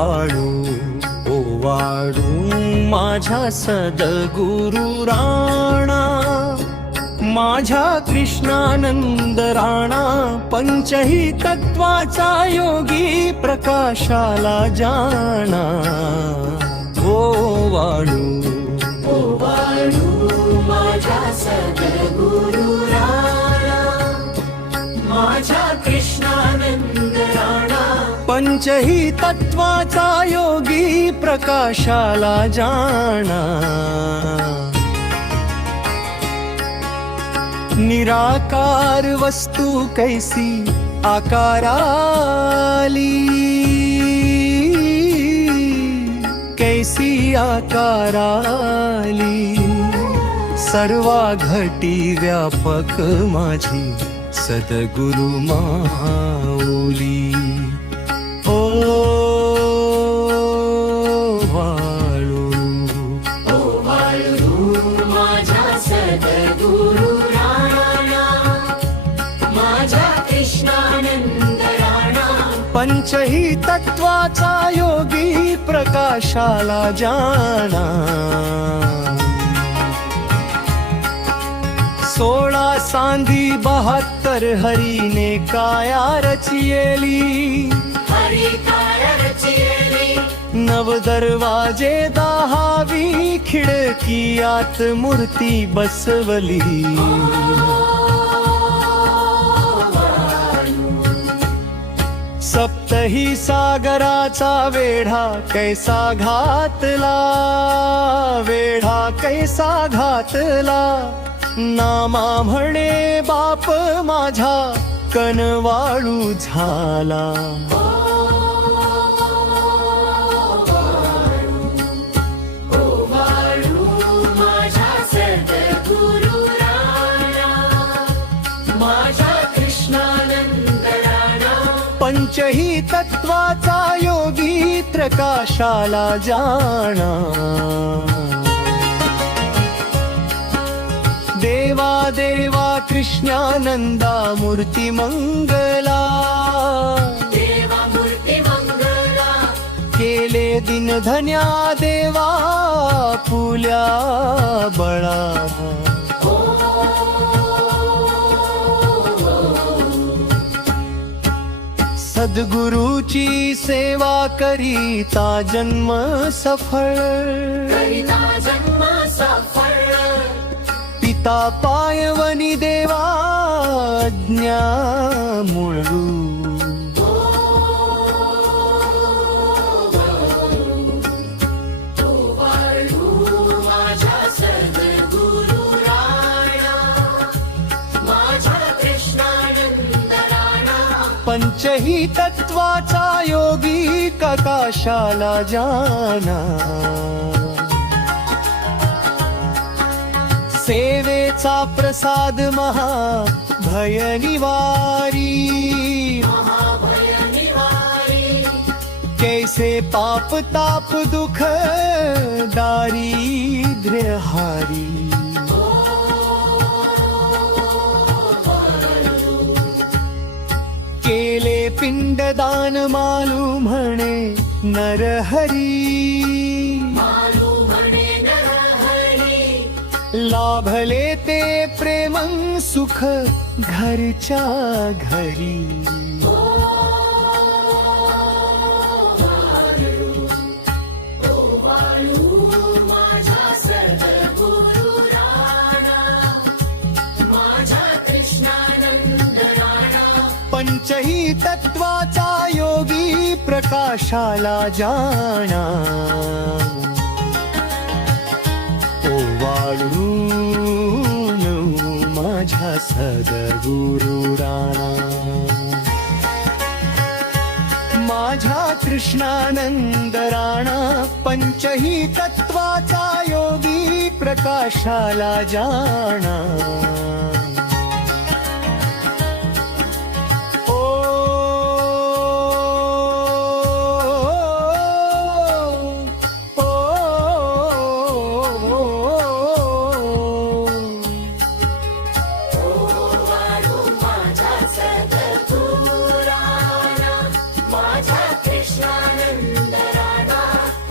ओवाळू माझ्या सद्गुरु राणा, माझ्या कृष्णानंद राणा, पंचही तत्वाचा योगी प्रकाशाला जाणा. ओवाळू माझ्या सद्गुरु राणा, माझ्या कृष्णानंद राणा, पंचही तत्वाचा योगी प्रकाशाला जाणा. निराकार वस्तू कैसी आकाराली, कैसी आकाराली, सर्वा घटी व्यापक माझी सद्गुरु माऊली. ओवाळू माझ्या सद्गुरु राणा, माझ्या कृष्णानंद राणा, पंचही तत्वाचा योगी प्रकाशाला जाणा. 16 सांधी 72 हरीने काया रचियेली, हरी काय रचियेली, 9 दरवाजे 10वी खिडकीयात मूर्ती बसवली. सप्तही सागराचा वेढा कैसा घातला, वेढा कैसा घातला, नामा म्हणे बाप माझा कनवाळू झाला. ओवाळू माझ्या सद्गुरु राणा, माझ्या कृष्णानंद राणा, पंचही तत्वाचा योगी प्रकाशाला जाणा. देवा देवा कृष्णानंदा मूर्ती मंगला, देवा मूर्ती मंगला, केले दिन धन्या देवा फुल्या बळा. सद्गुरूची सेवा करीता जन्म सफळ, करिता जन्म सफळ, पिता पायवनी देवा ज्ञा मुळू. ओवाळू माझ्या सद्गुरु राणा, माझ्या कृष्णानंद राणा, पंचही तत्वाचा योगी प्रकाशाला जाणा. सेवेचा प्रसाद महा भयनिवारी, महाभय निवारी, कैसे पाप ताप दुख दारिद्र्य हारी. केले पिंडदान मालू म्हणे नरहरी, मालू म्हणे नरहरी, लाभले ते प्रेम सुख घरच्या घरी. ओवाळू माझ्या सद्गुरु राणा, माझ्या कृष्णानंद राणा, पंचही तत्वाचा योगी प्रकाशाला जाणा. ओवाळून माझ्या सद्गुरु राणा, माझ्या कृष्णानंद राणा, पंचही तत्वाचा योगी प्रकाशाला जाणा. माझ्या कृष्णानंद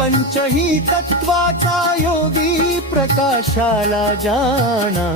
पंचही तत्वाचा योगी प्रकाशाला जाणा